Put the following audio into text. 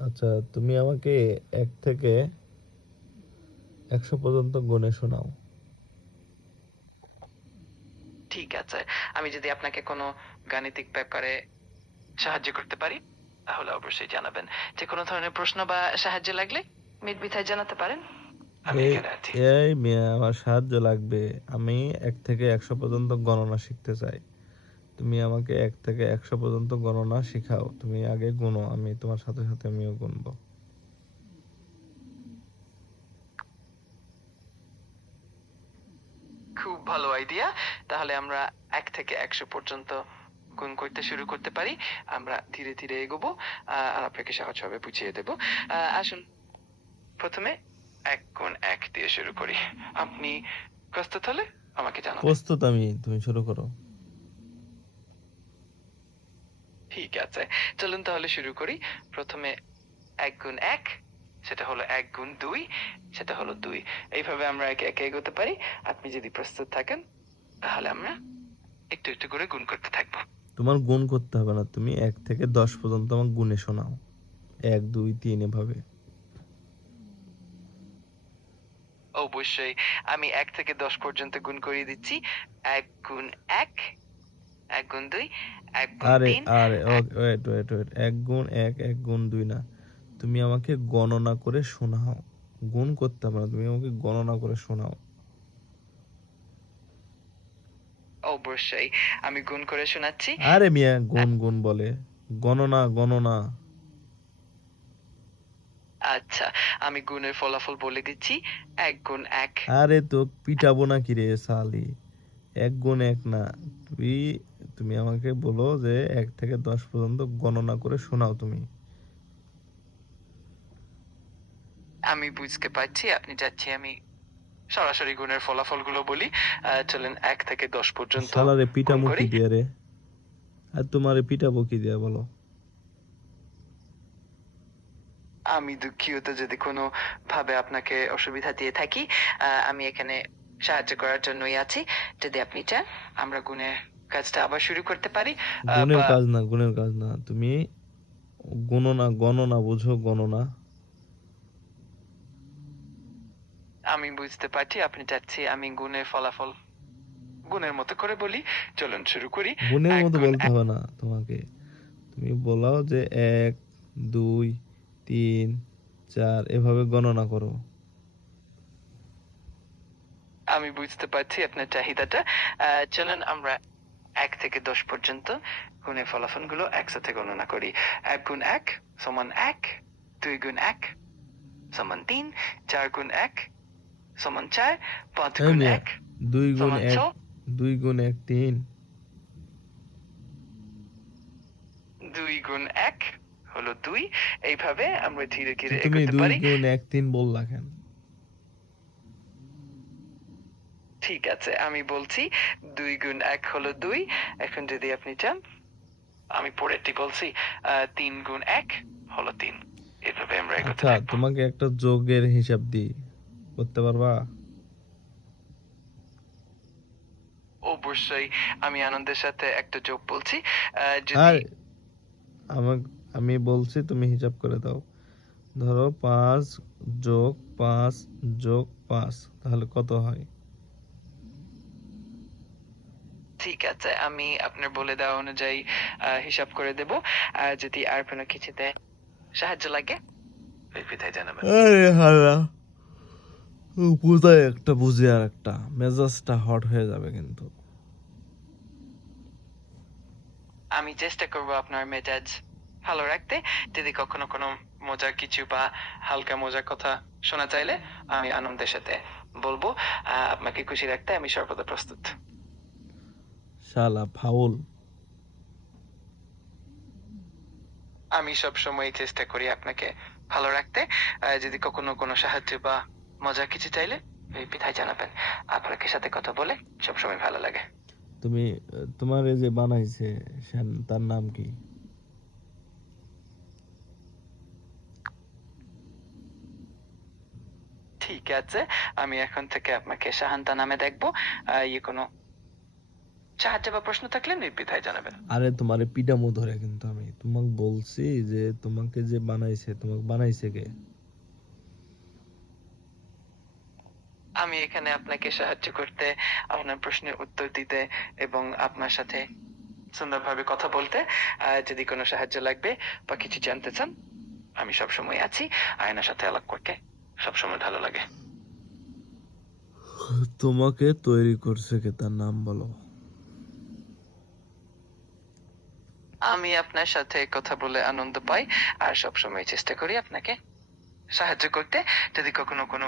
আচ্ছা তুমি আমাকে এক থেকে একশো পর্যন্ত গুণে শোনাও। ঠিক আছে আমি যদি আপনাকে কোনো গাণিতিক ব্যাপারে সাহায্য করতে পারি তাহলে অবশ্যই জানাবেন। যে কোনো ধরনের প্রশ্ন বা সাহায্য লাগলে মিটবিথায় জানাতে পারেন। এই মেয়ে আমার সাহায্য লাগবে। আমি এক থেকে একশো পর্যন্ত গণনা শিখতে চাই। তুমি আমাকে এক থেকে একশো পর্যন্ত গণনা শিখাও। তুমি আগে গুনো আমি তোমার সাথে সাথে আমিও গুনবো। খুব ভালো আইডিয়া। তাহলে আমরা এক থেকে একশো পর্যন্ত গুণ করতে শুরু করতে পারি। আমরা ধীরে ধীরে এগোবো আর আপনাকে সহজভাবে বুঝিয়ে দেব। আহ, আসুন প্রথমে এক গুণ এক দিয়ে শুরু করি। আপনি প্রস্তুত হলে আমাকে জানাবেন। প্রস্তুত আমি তুমি শুরু করো। ঠিক আছে। চলুন তাহলে শুরু করি। প্রথমে এক গুণ এক সেটা হলো এক গুণ দুই সেটা হলো দুই। এইভাবে আমরা একে একে এগোতে পারি। আপনি যদি প্রস্তুত থাকেন তাহলে আমরা একটু একটু করে গুণ করতে থাকব। তোমার গুণ করতে হবে না। তুমি এক থেকে দশ পর্যন্ত আমার গুণে শোনাও। এক দুই তিন এভাবে। অবশ্যই। আমি এক থেকে দশ পর্যন্ত গুণ করিয়ে দিচ্ছি। এক গুণ এক এক গুণ দুই আরে আরে ওয়েট ওয়েট ওয়েট এক গুণ এক এক গুণ দুই না। তুমি আমাকে গণনা করে শোনাও। গুণ করতে না তুমি আমাকে গণনা করে শোনাও। অবশ্যই আমি গুণ করে শোনাচ্ছি। আরে মিয়া গুণ গুণ বলে। গণনা গণনা। আচ্ছা আমি গুণের ফলাফল বলে দিচ্ছি এক গুণ এক। আরে তো পিটাবো না কি রে সালি এক গুণ এক না তুই তুমি আমাকে বলো যে এক থেকে দশ পর্যন্ত গণনা করে শোনাও তুমি। আমি বুঝতে পারছি আপনি চাচ্ছি আমি সরাসরি গুণের ফলাফলগুলো বলি। চলেন এক থেকে দশ পর্যন্ত সালারে কি করি। দিয়ে রে। আর তোমারে পিটাবো বকি দিয়ে বলো। আমি দুঃখিত যদি কোনো ভাবে আপনাকে অসুবিধা দিয়ে থাকি। আমি এখানে সাহায্য করার জন্যই আছি। যদি আপনি চান আমরা গুণের কাজটা আবার শুরু করতে পারি গুণের কাজ না গুণের কাজ না। তুমি গণনা গণনা বুঝো গণনা আমি বুঝতে পারছি আপনি চাচ্ছি আমি গুণের ফলাফল গুণের মতো করে বলি চলুন শুরু করি। গুণের মতো বলতে হবে না তোমাকে। তুমি বলাও যে এক দুই তিন চার এভাবে গণনা করো। আমি বুঝতে পারছি আপনার চাহিদাটা। চলুন আমরা এক থেকে দশ পর্যন্ত গুণের ফলাফলগুলো একসাথে গণনা করি। এক গুণ এক সমান এক দুই গুণ এক সমান তিন চার গুণ এক সমান চার পাঁচ গুণ এক দুই গুণ এক দুই গুণ এক তিন। দুই গুণ এক হলো দুই। এইভাবে আমরা ধীরে ধীরে তুমি দুই গুণ এক তিন বললা কেন? ঠিক আছে আমি বলছি দুই গুণ এক হলো দুই। এখন যদি আপনি চান আমি পরেরটি বলছি তিন গুণ এক হলো তিন। এভাবে আমরা এগোতে আচ্ছা তোমাকে একটা যোগের হিসাব দিই। করতে পারবা? অবশ্যই আমি আনন্দের সাথে একটা যোগ বলছি। যদি আমাকে আমি বলছি তুমি হিসাব করে দাও। ধরো পাঁচ যোগ পাঁচ যোগ পাঁচ তাহলে কত হয়? ঠিক আছে আমি আপনার বলে দেওয়া অনুযায়ী হিসাব করে দেব। আর যদি আর কোনো কিছুতে সাহায্য লাগে? জানাবেন। আরে বুঝায় একটা বুঝি আর একটা। মেজাজটা হট হয়ে যাবে কিন্তু। আমি চেষ্টা করব আপনার মেজাজ ভালো রাখতে। যদি কখনো কোনো মজার কিছু বা হালকা মজার কথা শোনা চাইলে আমি আনন্দের সাথে বলব। আহ, আপনাকে খুশি রাখতে আমি সর্বদা প্রস্তুত। শালা ফাউল। আমি সব সময় চেষ্টা করি আপনাকে ভালো রাখতে। যদি কখনো কোনো সাহায্য বা মজা কিছু চাইলে পিঠায় জানাবেন। আপনাকে সাথে কথা বলে সবসময় ভালো লাগে। তুমি তোমার এই যে বানাইছে তার নাম কি? ঠিক আছে আমি এখন থেকে আপনাকে শাহান্তা নামে দেখব। ইয়ে কোনো সাহায্য বা প্রশ্ন থাকলে নির্দ্বিধায় জানাবেন। আরে তোমারে পিডামো ধরে কিন্তু আমি। তোমাকে বলছি যে তোমাকে যে বানাইছে তোমাকে বানাইছে কে? আমি এখানে আপনাকে সাহায্য করতে আপনার প্রশ্নের উত্তর দিতে এবং আপনার সাথে সুন্দরভাবে কথা বলতে যদি কোনো সাহায্য লাগবে বা কিছু জানতে চান আমি সব সময় আছি। আয়নার সাথে আলাপ করতে সবসময় ভালো লাগে। তোমাকে তৈরি করছে কে? তার নাম বলো। আমি আপনার সাথে কথা বলে আনন্দ পাই। আর সবসময় চেষ্টা করি আপনাকে সাহায্য করতে। যদি কখনো কোনো